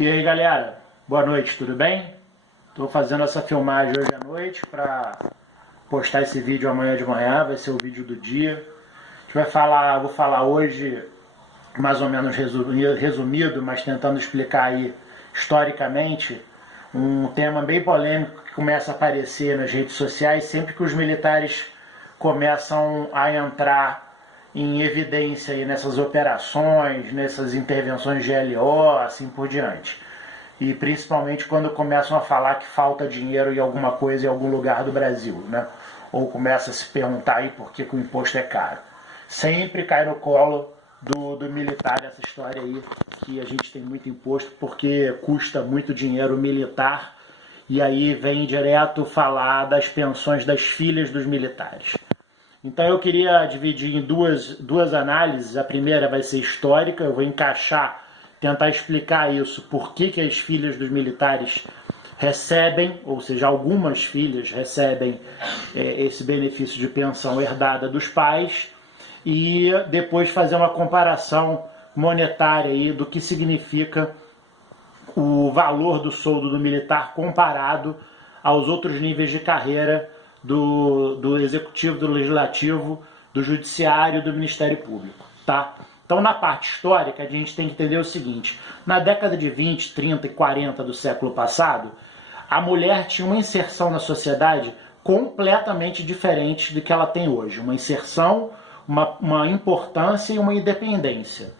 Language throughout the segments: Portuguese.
E aí galera, boa noite, tudo bem? Estou fazendo essa filmagem hoje à noite para postar esse vídeo amanhã de manhã, vai ser o vídeo do dia. A gente vai falar, vou falar hoje mais ou menos resumido, mas tentando explicar aí historicamente um tema bem polêmico que começa a aparecer nas redes sociais sempre que os militares começam a entrar em evidência aí nessas operações, nessas intervenções de GLO, assim por diante. E principalmente quando começam a falar que falta dinheiro em alguma coisa em algum lugar do Brasil, né? Ou começa a se perguntar aí por que o imposto é caro. Sempre cai no colo do militar essa história aí, que a gente tem muito imposto porque custa muito dinheiro militar, e aí vem direto falar das pensões das filhas dos militares. Então eu queria dividir em duas análises. A primeira vai ser histórica, eu vou tentar explicar isso, por que as filhas dos militares recebem, ou seja, algumas filhas recebem esse benefício de pensão herdada dos pais, e depois fazer uma comparação monetária aí do que significa o valor do soldo do militar comparado aos outros níveis de carreira do Executivo, do Legislativo, do Judiciário e do Ministério Público, tá? Então, na parte histórica, a gente tem que entender o seguinte: na década de 20, 30 e 40 do século passado, a mulher tinha uma inserção na sociedade completamente diferente do que ela tem hoje. Uma inserção, uma importância e uma independência.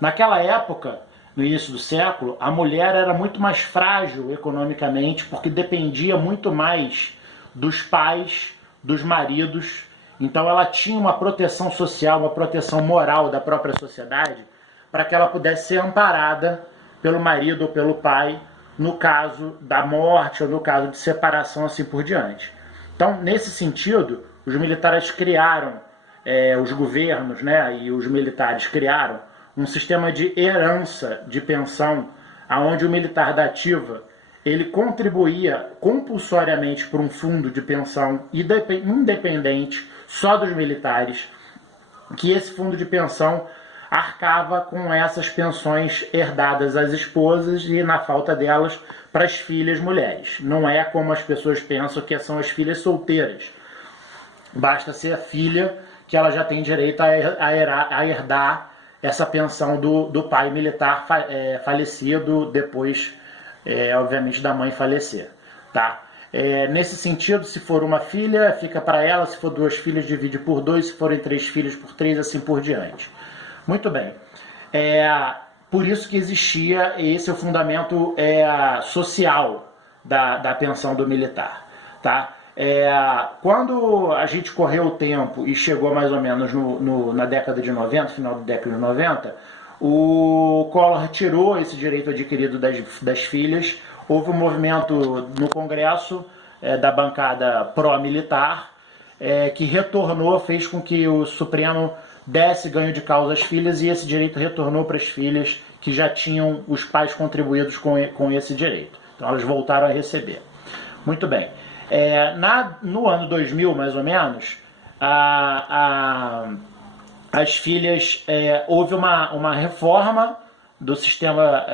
Naquela época, no início do século, a mulher era muito mais frágil economicamente, porque dependia muito mais dos pais, dos maridos. Então ela tinha uma proteção social, uma proteção moral da própria sociedade, para que ela pudesse ser amparada pelo marido ou pelo pai, no caso da morte ou no caso de separação, assim por diante. Então, nesse sentido, os militares criaram, os governos, né, e os militares criaram um sistema de herança de pensão, onde o militar da ativa ele contribuía compulsoriamente por um fundo de pensão independente só dos militares, que esse fundo de pensão arcava com essas pensões herdadas às esposas e, na falta delas, para as filhas mulheres. Não é como as pessoas pensam que são as filhas solteiras. Basta ser a filha que ela já tem direito a herdar essa pensão do pai militar falecido depois, obviamente, da mãe falecer, tá? Nesse sentido, se for uma filha, fica para ela; se for duas filhas, divide por dois; se forem três filhos, por três, assim por diante. Muito bem. Por isso que existia esse o fundamento social da pensão do militar, tá? Quando a gente correu o tempo e chegou mais ou menos na década de 90, final da década de 90, o Collor tirou esse direito adquirido das filhas. Houve um movimento no Congresso da bancada pró-militar que retornou, fez com que o Supremo desse ganho de causa às filhas, e esse direito retornou para as filhas que já tinham os pais contribuídos com esse direito. Então elas voltaram a receber. Muito bem. No ano 2000, mais ou menos, as filhas, houve uma reforma do sistema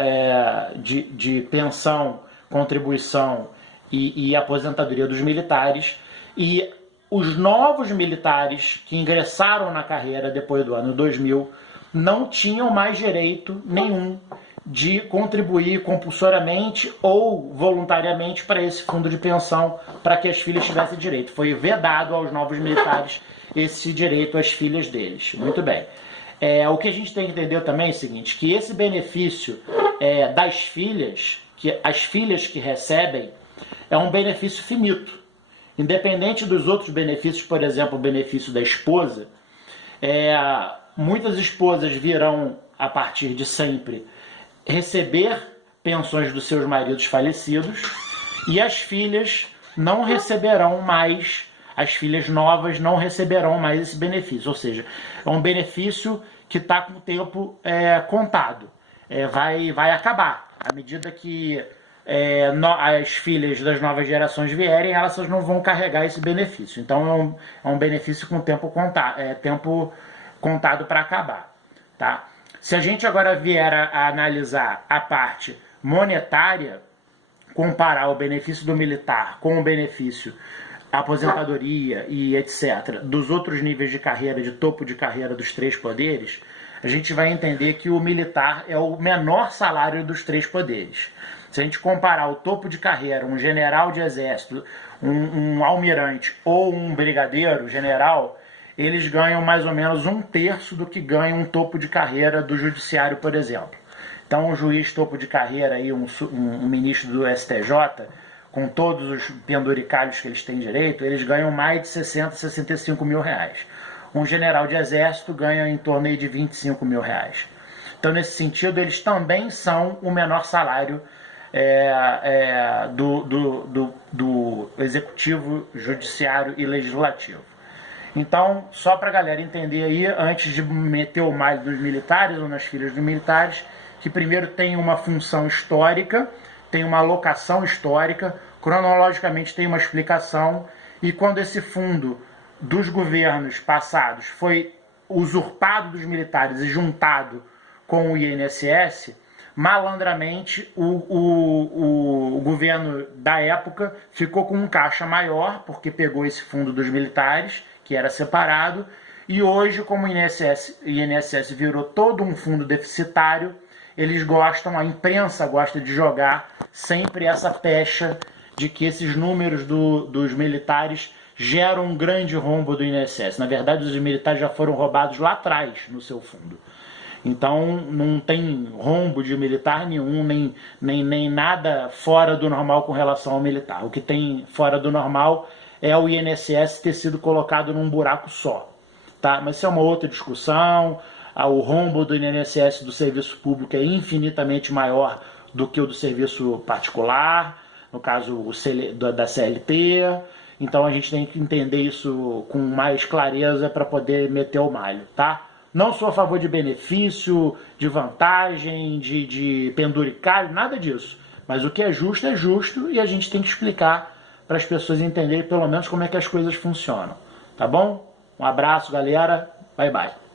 de pensão, contribuição e aposentadoria dos militares, e os novos militares que ingressaram na carreira depois do ano 2000 não tinham mais direito nenhum de contribuir compulsoriamente ou voluntariamente para esse fundo de pensão, para que as filhas tivessem direito. Foi vedado aos novos militares esse direito às filhas deles. Muito bem. O que a gente tem que entender também é o seguinte: que esse benefício das filhas, que as filhas que recebem, é um benefício finito. Independente dos outros benefícios, por exemplo, o benefício da esposa, muitas esposas virão, a partir de sempre, receber pensões dos seus maridos falecidos, e as filhas não receberão mais, as filhas novas não receberão mais esse benefício. Ou seja, é um benefício que está com o tempo contado. Vai acabar. À medida que as filhas das novas gerações vierem, elas não vão carregar esse benefício. Então é um benefício com tempo contado para acabar, tá? Se a gente agora vier a analisar a parte monetária, comparar o benefício do militar com o benefício aposentadoria e etc., dos outros níveis de carreira, de topo de carreira dos três poderes, a gente vai entender que o militar é o menor salário dos três poderes. Se a gente comparar o topo de carreira, um general de exército, um almirante ou um brigadeiro general, eles ganham mais ou menos 1/3 do que ganha um topo de carreira do judiciário, por exemplo. Então, um juiz topo de carreira, aí, um ministro do STJ, com todos os penduricalhos que eles têm direito, eles ganham mais de 60, 65 mil reais. Um general de exército ganha em torno de 25 mil reais. Então, nesse sentido, eles também são o menor salário do executivo, judiciário e legislativo. Então, só para a galera entender aí, antes de meter o malho dos militares ou nas filas dos militares, que primeiro tem uma função histórica, tem uma alocação histórica, cronologicamente tem uma explicação, e quando esse fundo dos governos passados foi usurpado dos militares e juntado com o INSS, malandramente o governo da época ficou com um caixa maior, porque pegou esse fundo dos militares, que era separado, e hoje, como o INSS virou todo um fundo deficitário, eles gostam, a imprensa gosta de jogar sempre essa pecha de que esses números dos militares geram um grande rombo do INSS. Na verdade, os militares já foram roubados lá atrás no seu fundo. Então, não tem rombo de militar nenhum, nem nada fora do normal com relação ao militar. O que tem fora do normal é o INSS ter sido colocado num buraco só. Tá? Mas isso é uma outra discussão. O rombo do INSS do serviço público é infinitamente maior do que o do serviço particular, no caso da CLT. Então a gente tem que entender isso com mais clareza para poder meter o malho, tá? Não sou a favor de benefício, de vantagem, de penduricalho, nada disso. Mas o que é justo e a gente tem que explicar para as pessoas entenderem pelo menos como é que as coisas funcionam. Tá bom? Um abraço, galera. Bye, bye.